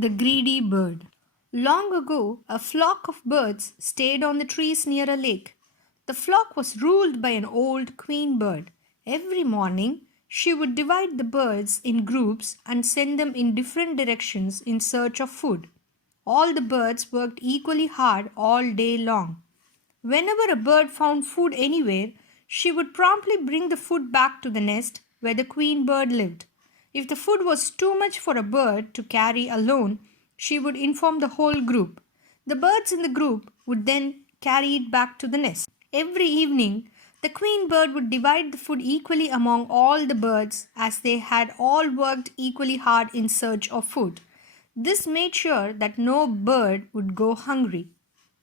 The greedy bird. Long ago, a flock of birds stayed on the trees near a lake. The flock was ruled by an old queen bird. Every morning, she would divide the birds in groups and send them in different directions in search of food. All the birds worked equally hard all day long. Whenever a bird found food anywhere, she would promptly bring the food back to the nest where the queen bird lived. If the food was too much for a bird to carry alone, she would inform the whole group. The birds in the group would then carry it back to the nest. Every evening, the queen bird would divide the food equally among all the birds as they had all worked equally hard in search of food. This made sure that no bird would go hungry.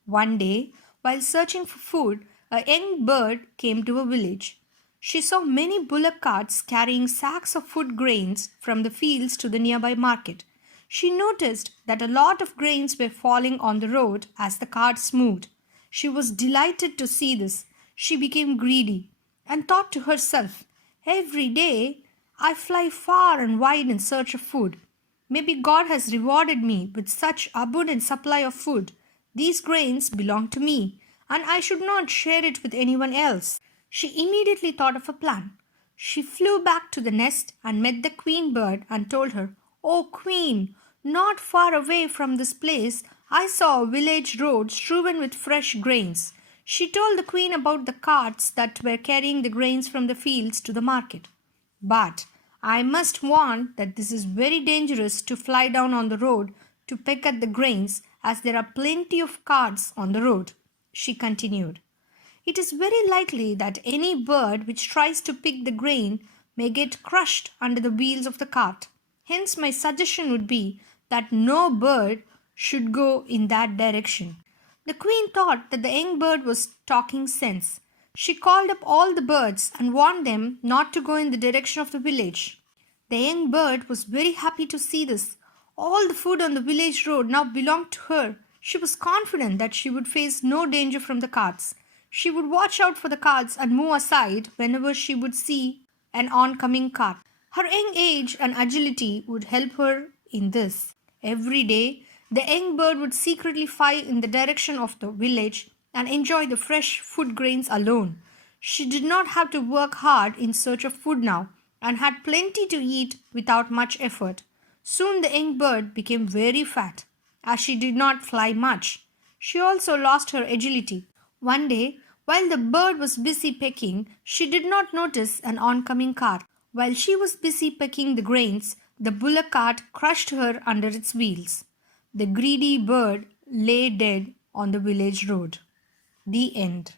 One day, while searching for food, a young bird came to a village. She saw many bullock carts carrying sacks of food grains from the fields to the nearby market. She noticed that a lot of grains were falling on the road as the carts moved. She was delighted to see this. She became greedy and thought to herself, "Every day I fly far and wide in search of food. Maybe God has rewarded me with such abundant supply of food. These grains belong to me, and I should not share it with anyone else." She immediately thought of a plan. She flew back to the nest and met the queen bird and told her, "Oh queen, not far away from this place, I saw a village road strewn with fresh grains." She told the queen about the carts that were carrying the grains from the fields to the market. "But I must warn that this is very dangerous to fly down on the road to pick at the grains, as there are plenty of carts on the road," she continued. "It is very likely that any bird which tries to pick the grain may get crushed under the wheels of the cart. Hence my suggestion would be that no bird should go in that direction." The queen thought that the young bird was talking sense. She called up all the birds and warned them not to go in the direction of the village. The young bird was very happy to see this. All the food on the village road now belonged to her. She was confident that she would face no danger from the carts. She would watch out for the carts and move aside whenever she would see an oncoming cart. Her young age and agility would help her in this. Every day, the young bird would secretly fly in the direction of the village and enjoy the fresh food grains alone. She did not have to work hard in search of food now and had plenty to eat without much effort. Soon the young bird became very fat, as she did not fly much. She also lost her agility. One day, while the bird was busy pecking, she did not notice an oncoming cart. While she was busy pecking the grains, the bullock cart crushed her under its wheels. The greedy bird lay dead on the village road. The end.